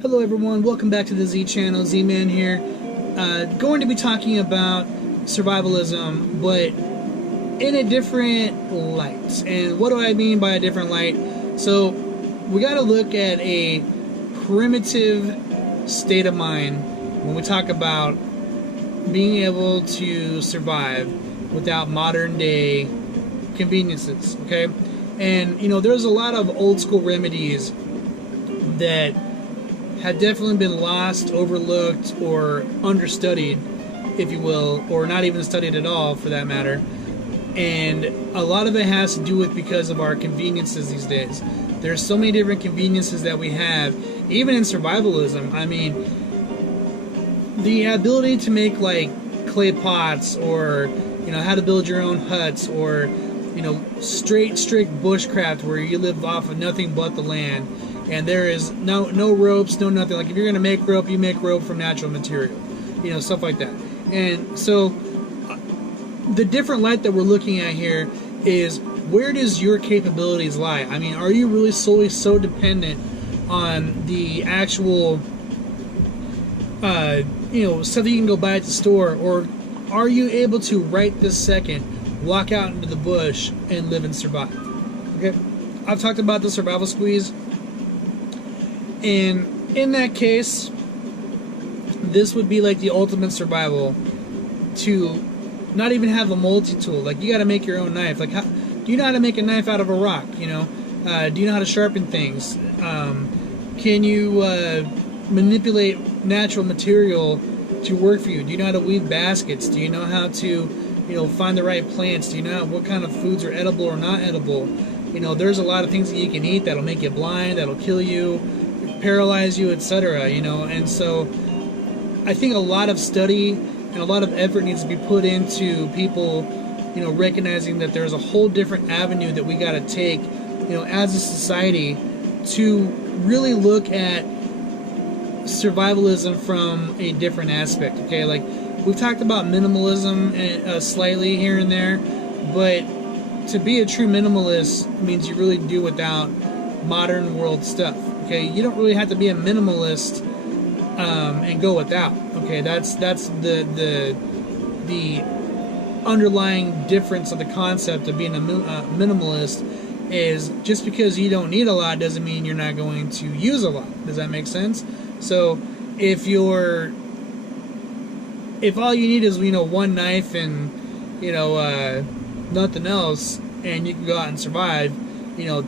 Hello everyone, welcome back to the Z channel, Z-Man here. Going to be talking about survivalism, but in a different light. And what do I mean by a different light? So, we gotta look at a primitive state of mind when we talk about being able to survive without modern day conveniences, okay? And, there's a lot of old school remedies that have definitely been lost, overlooked, or understudied, if you will, or not even studied at all for that matter. And a lot of it has to do with because of our conveniences these days. There's so many different conveniences that we have, even in survivalism. I mean, the ability to make like clay pots, or how to build your own huts, or strict bushcraft where you live off of nothing but the land. And there is no ropes, no nothing. Like if you're gonna make rope, you make rope from natural material, stuff like that. And so, the different light that we're looking at here is, where does your capabilities lie? I mean, are you really solely so dependent on the actual, stuff that you can go buy at the store, or are you able to right this second walk out into the bush and live and survive? Okay, I've talked about the survival squeeze. And in that case, this would be like the ultimate survival, to not even have a multi-tool. Like, you got to make your own knife. Like, do you know how to make a knife out of a rock? Do you know how to sharpen things? Can you manipulate natural material to work for you? Do you know how to weave baskets? Do you know how to find the right plants? Do you know what kind of foods are edible or not edible? There's a lot of things that you can eat that'll make you blind, that'll kill you, paralyze you, etc. And so I think a lot of study and a lot of effort needs to be put into people recognizing that there's a whole different avenue that we got to take as a society to really look at survivalism from a different aspect. Okay, like we've talked about minimalism slightly here and there, but to be a true minimalist means you really do without modern world stuff. Okay, you don't really have to be a minimalist and go without. Okay, that's the underlying difference of the concept of being a minimalist, is just because you don't need a lot doesn't mean you're not going to use a lot. Does that make sense? So if all you need is one knife and nothing else, and you can go out and survive,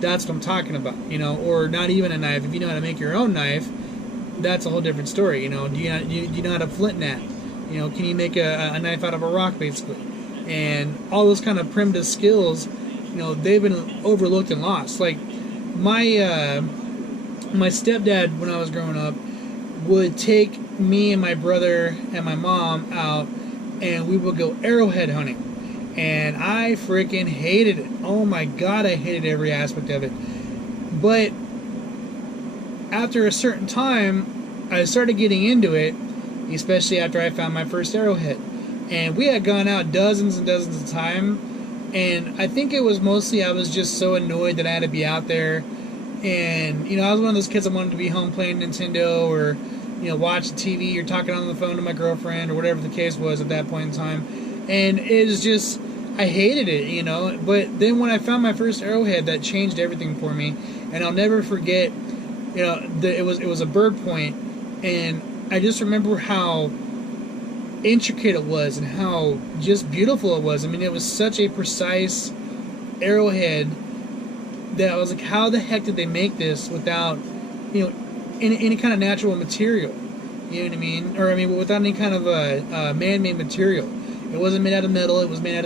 that's what I'm talking about, or not even a knife. If you know how to make your own knife, that's a whole different story, do you know how to flint knap? Can you make a knife out of a rock, basically? And all those kind of primitive skills, they've been overlooked and lost. Like, my stepdad, when I was growing up, would take me and my brother and my mom out, and we would go arrowhead hunting. And I freaking hated it. Oh my god, I hated every aspect of it. But after a certain time, I started getting into it, especially after I found my first arrowhead. And we had gone out dozens and dozens of times, and I think it was mostly I was just so annoyed that I had to be out there. And, I was one of those kids that wanted to be home playing Nintendo, or, watching TV, or talking on the phone to my girlfriend, or whatever the case was at that point in time. And it was just, I hated it, But then when I found my first arrowhead, that changed everything for me. And I'll never forget, it was a bird point, and I just remember how intricate it was and how just beautiful it was. I mean, it was such a precise arrowhead that I was like, how the heck did they make this without, any kind of natural material? You know what I mean? Or without any kind of man-made material. It wasn't made out of metal. It was made out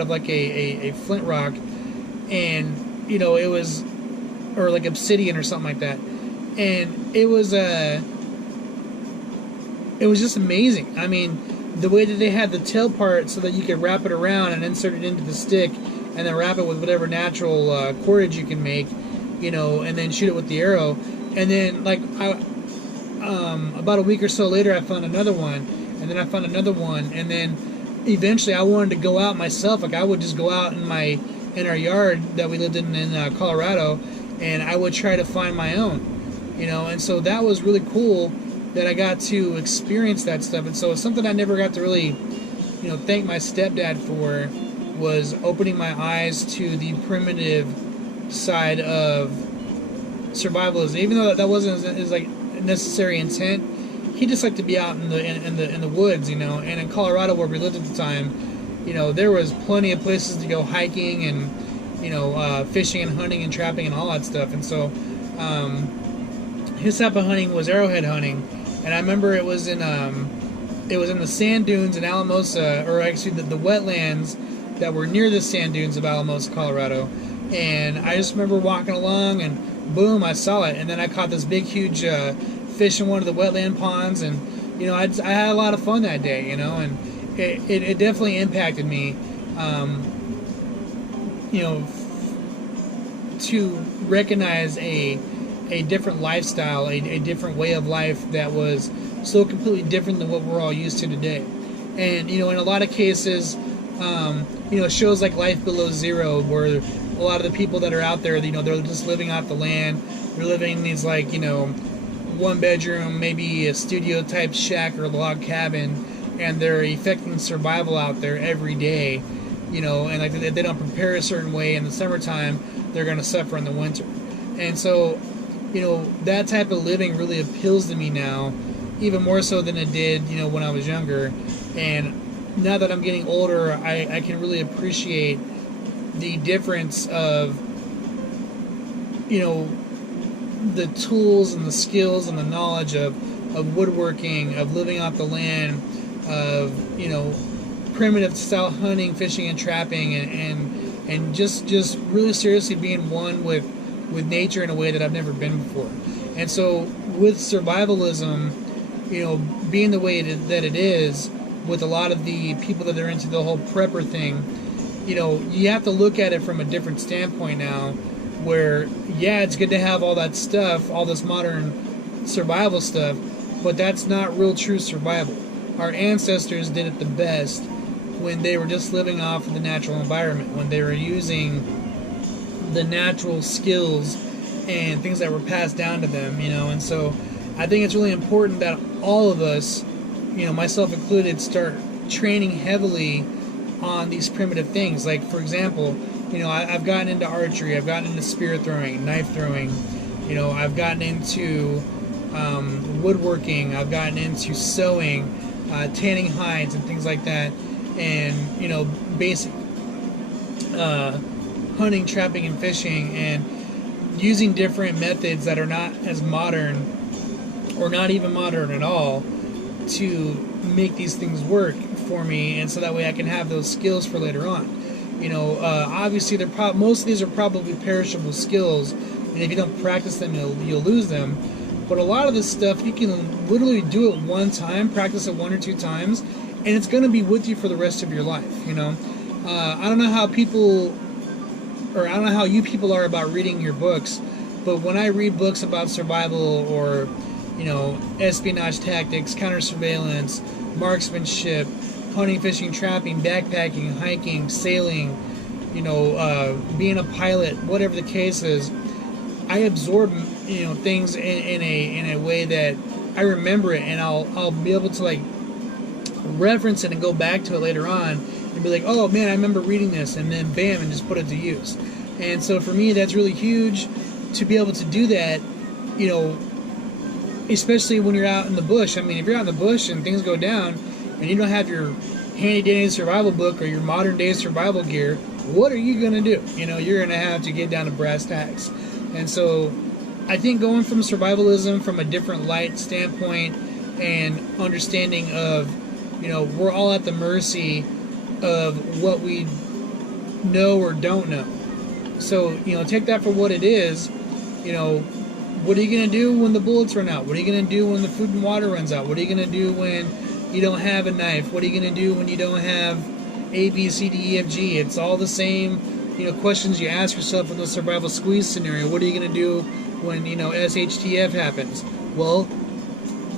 of like a flint rock, and it was, or like obsidian or something like that. And it was just amazing. I mean, the way that they had the tail part so that you could wrap it around and insert it into the stick, and then wrap it with whatever natural cordage you can make, and then shoot it with the arrow. And then like about a week or so later, I found another one, and then I found another one, and then eventually I wanted to go out myself. Like, I would just go out in our yard that we lived in Colorado, and I would try to find my own. you know. And so that was really cool that I got to experience that stuff. And so something I never got to really, you know, thank my stepdad for was opening my eyes to the primitive side of survivalism. Even though that wasn't his like necessary intent, he just liked to be out in the woods, you know. And in Colorado, where we lived at the time, you know, there was plenty of places to go hiking and, you know, fishing and hunting and trapping and all that stuff. And so his type of hunting was arrowhead hunting. And I remember it was in the sand dunes in Alamosa, or actually the wetlands that were near the sand dunes of Alamosa, Colorado. And I just remember walking along, and boom, I saw it. And then I caught this big, huge fish in one of the wetland ponds, and you know, I had a lot of fun that day, you know, and it definitely impacted me, you know, to recognize a different lifestyle, a different way of life that was so completely different than what we're all used to today. And you know, in a lot of cases, you know, shows like Life Below Zero, where a lot of the people that are out there, you know, they're just living off the land. They're living in these, like, you know, one bedroom, maybe a studio type shack or log cabin, and they're effecting survival out there every day, you know, and like if they don't prepare a certain way in the summertime, they're going to suffer in the winter. And so, you know, that type of living really appeals to me now, even more so than it did, you know, when I was younger. And now that I'm getting older, I can really appreciate the difference of, you know, the tools and the skills and the knowledge of woodworking, of living off the land, of, you know, primitive style hunting, fishing, and trapping, and just really seriously being one with nature in a way that I've never been before. And so with survivalism, you know, being the way that it is, with a lot of the people that are into the whole prepper thing, you know, you have to look at it from a different standpoint now, where, yeah, it's good to have all that stuff, all this modern survival stuff, but that's not real true survival. Our ancestors did it the best when they were just living off of the natural environment, when they were using the natural skills and things that were passed down to them, you know. And so I think it's really important that all of us, you know, myself included, start training heavily on these primitive things. Like, for example, you know, I've gotten into archery, I've gotten into spear throwing, knife throwing, you know, I've gotten into woodworking, I've gotten into sewing, tanning hides and things like that, and, you know, basic hunting, trapping, and fishing, and using different methods that are not as modern, or not even modern at all, to make these things work for me, and so that way I can have those skills for later on. You know, obviously most of these are probably perishable skills, and if you don't practice them, you'll lose them. But a lot of this stuff, you can literally do it one time, practice it 1 or 2 times, and it's going to be with you for the rest of your life, you know. I don't know how you people are about reading your books, but when I read books about survival, or, you know, espionage tactics, counter-surveillance, marksmanship, hunting, fishing, trapping, backpacking, hiking, sailing, you know, being a pilot, whatever the case is, I absorb, you know, things in a way that I remember it, and I'll be able to, like, reference it and go back to it later on and be like, oh man, I remember reading this, and then bam, and just put it to use. And so for me, that's really huge to be able to do that, you know, especially when you're out in the bush. I mean, if you're out in the bush and things go down and you don't have your handy-dandy survival book or your modern-day survival gear, what are you going to do? You know, you're going to have to get down to brass tacks. And so I think going from survivalism from a different light standpoint, and understanding of, you know, we're all at the mercy of what we know or don't know. So, you know, take that for what it is. You know, what are you going to do when the bullets run out? What are you going to do when the food and water runs out? What are you going to do when you don't have a knife? What are you going to do when you don't have A, B, C, D, E, F, G? It's all the same, you know, questions you ask yourself in the survival squeeze scenario. What are you going to do when, you know, SHTF happens? Well,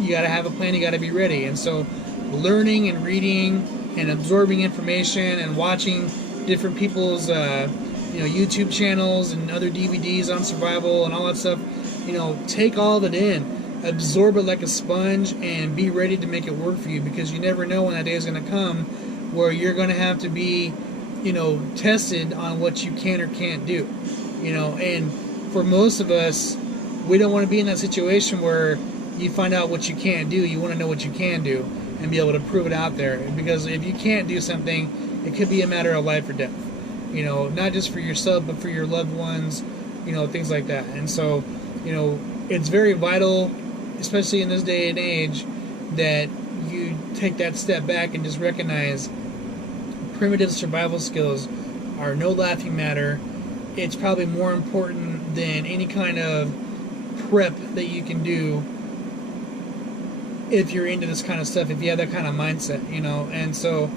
you got to have a plan. You got to be ready. And so learning and reading and absorbing information and watching different people's YouTube channels and other DVDs on survival and all that stuff. Take all of it in, absorb it like a sponge, and be ready to make it work for you, because you never know when that day is going to come where you're going to have to be, tested on what you can or can't do. And for most of us, we don't want to be in that situation where you find out what you can't do. You want to know what you can do and be able to prove it out there. Because if you can't do something, it could be a matter of life or death. Not just for yourself, but for your loved ones, things like that. And so, it's very vital, especially in this day and age, that you take that step back and just recognize primitive survival skills are no laughing matter. It's probably more important than any kind of prep that you can do if you're into this kind of stuff, if you have that kind of mindset, And so,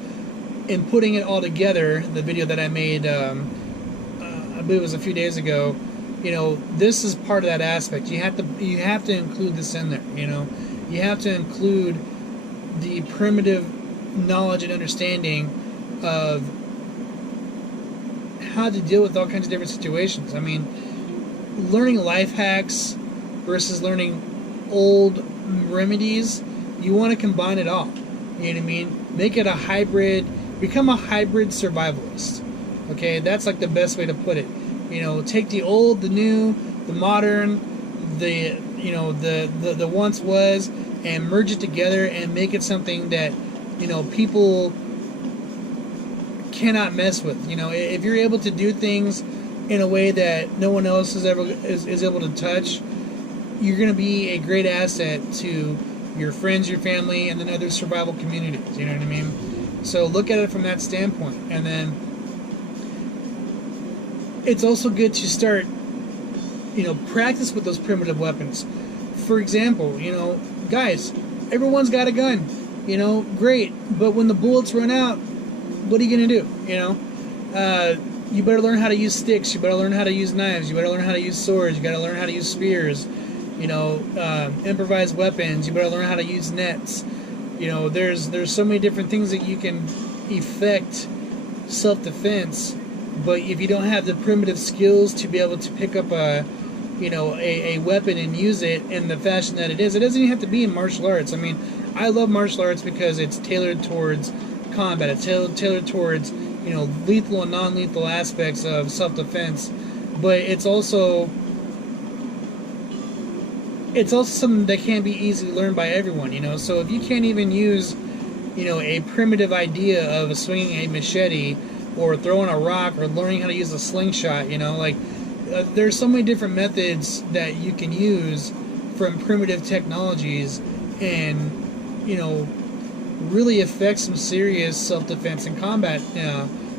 in putting it all together, the video that I made, I believe it was a few days ago, this is part of that aspect. You have to include this in there. You have to include the primitive knowledge and understanding of how to deal with all kinds of different situations. I mean, learning life hacks versus learning old remedies, you want to combine it all. You know what I mean? Make it a hybrid. Become a hybrid survivalist. Okay, that's like the best way to put it. Take the old, the new, the modern, the once was, and merge it together and make it something that people cannot mess with. If you're able to do things in a way that no one else is able to touch, you're going to be a great asset to your friends, your family, and then other survival communities. You know what I mean? So look at it from that standpoint. And then it's also good to start, practice with those primitive weapons. For example, guys, everyone's got a gun. Great. But when the bullets run out, what are you going to do? You better learn how to use sticks. You better learn how to use knives. You better learn how to use swords. You got to learn how to use spears. Improvised weapons. You better learn how to use nets. There's so many different things that you can effect self-defense, but if you don't have the primitive skills to be able to pick up a weapon and use it in the fashion that it is, it doesn't even have to be in martial arts. I mean, I love martial arts because it's tailored towards combat. It's tailored towards lethal and non-lethal aspects of self-defense, but it's also something that can be easily learned by everyone, So if you can't even use, a primitive idea of swinging a machete or throwing a rock or learning how to use a slingshot, there's so many different methods that you can use from primitive technologies and, really affect some serious self-defense and combat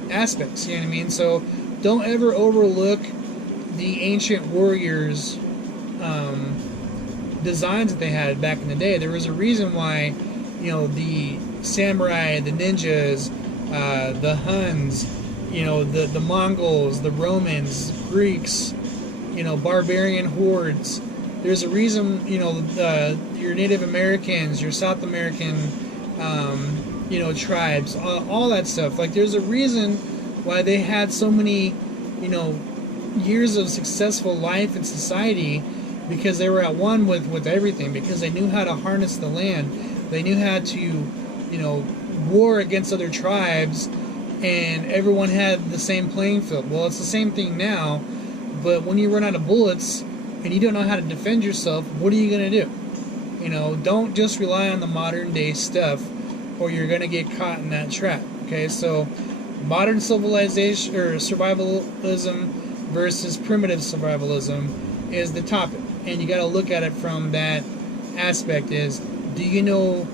aspects, you know what I mean? So don't ever overlook the ancient warriors' designs that they had back in the day. There was a reason why, the samurai, the ninjas, the Huns, the Mongols, the Romans, Greeks, barbarian hordes. There's a reason, your Native Americans, your South American, tribes, all that stuff. Like, there's a reason why they had so many, years of successful life in society, because they were at one with everything, because they knew how to harness the land. They knew how to, war against other tribes, and everyone had the same playing field. Well, it's the same thing now, but when you run out of bullets and you don't know how to defend yourself, what are you going to do? Don't just rely on the modern day stuff, or you're going to get caught in that trap. Okay, so modern civilization or survivalism versus primitive survivalism is the topic, and you got to look at it from that aspect. Is, do you know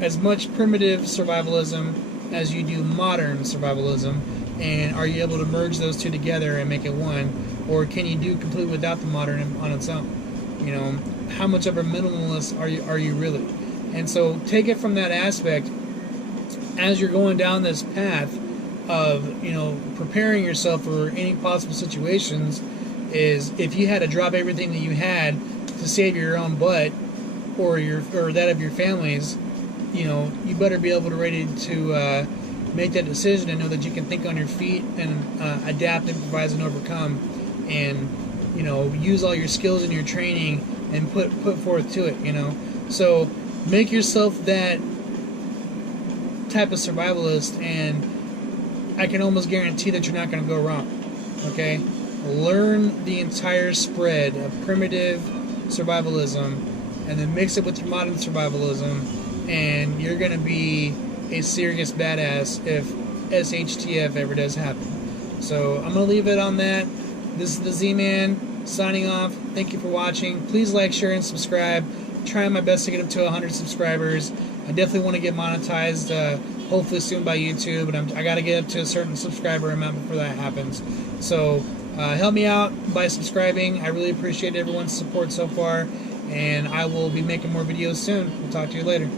as much primitive survivalism as you do modern survivalism, and are you able to merge those two together and make it one, or can you do completely without the modern on its own? How much of a minimalist are you really? And so take it from that aspect as you're going down this path of preparing yourself for any possible situations. Is, if you had to drop everything that you had to save your own butt or that of your family's, you better be able to ready to make that decision and know that you can think on your feet and adapt, improvise, and overcome, and use all your skills and your training and put forth to it. So make yourself that type of survivalist, and I can almost guarantee that you're not going to go wrong. Okay, learn the entire spread of primitive survivalism, and then mix it with your modern survivalism, and you're going to be a serious badass if SHTF ever does happen. So I'm going to leave it on that. This is the Z-Man signing off. Thank you for watching. Please like, share, and subscribe. I'm trying my best to get up to 100 subscribers. I definitely want to get monetized, hopefully soon by YouTube, but I got to get up to a certain subscriber amount before that happens. So help me out by subscribing. I really appreciate everyone's support so far, and I will be making more videos soon. We'll talk to you later.